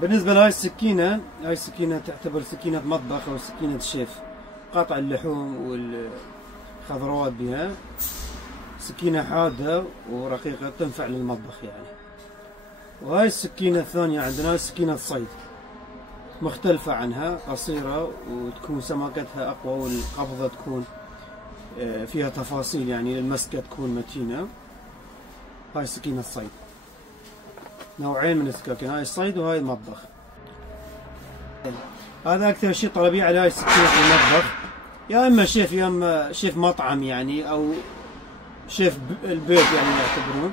بالنسبة لهاي السكينة، هاي السكينة تعتبر سكينة مطبخ أو سكينة شيف، قطع اللحوم والخضروات بها. سكينة حادة ورقيقة تنفع للمطبخ يعني. وهاي السكينة الثانية عندنا سكينة صيد، مختلفة عنها، قصيرة وتكون سماكتها أقوى والقبضة تكون فيها تفاصيل، يعني المسكة تكون متينة. هاي سكينة الصيد، نوعين من السكاكين، هاي الصيد وهاي المطبخ. هذا أكثر شيء طلبية على هاي السكينة في المطبخ، يا إما شيف يا إما شيف مطعم يعني، أو شيف البيت يعني يعتبرون.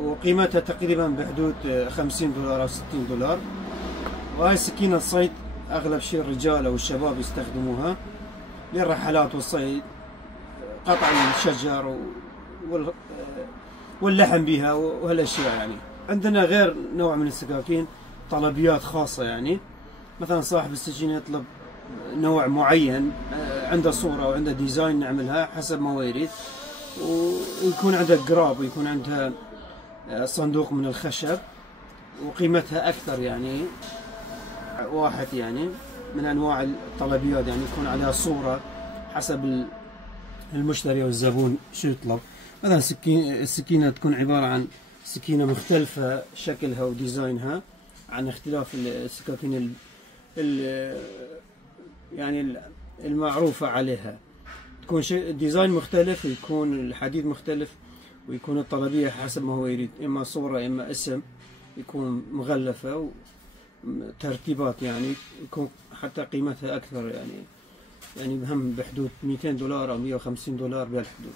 وقيمتها تقريبا بحدود $50 أو $60. وهاي سكينة الصيد أغلب شيء الرجال أو الشباب يستخدموها للرحلات والصيد، قطع الشجر واللحم بها وهالأشياء يعني. عندنا غير نوع من السكاكين طلبيات خاصة، يعني مثلا صاحب السكينة يطلب نوع معين، عنده صورة أو عنده ديزاين نعملها حسب ما هو يريد، ويكون عنده قراب ويكون عندها صندوق من الخشب وقيمتها أكثر، يعني واحد يعني من أنواع الطلبيات، يعني يكون عليها صورة حسب المشتري أو الزبون شو يطلب. مثلا السكينة تكون عبارة عن سكينة مختلفة شكلها وديزاينها عن اختلاف السكاكين يعني المعروفة عليها، تكون ديزاين مختلف ويكون الحديد مختلف ويكون الطلبية حسب ما هو يريد، إما صورة إما اسم، يكون مغلفة وترتيبات، يعني يكون حتى قيمتها أكثر، يعني بهم بحدود $200 أو $150 بهالحدود.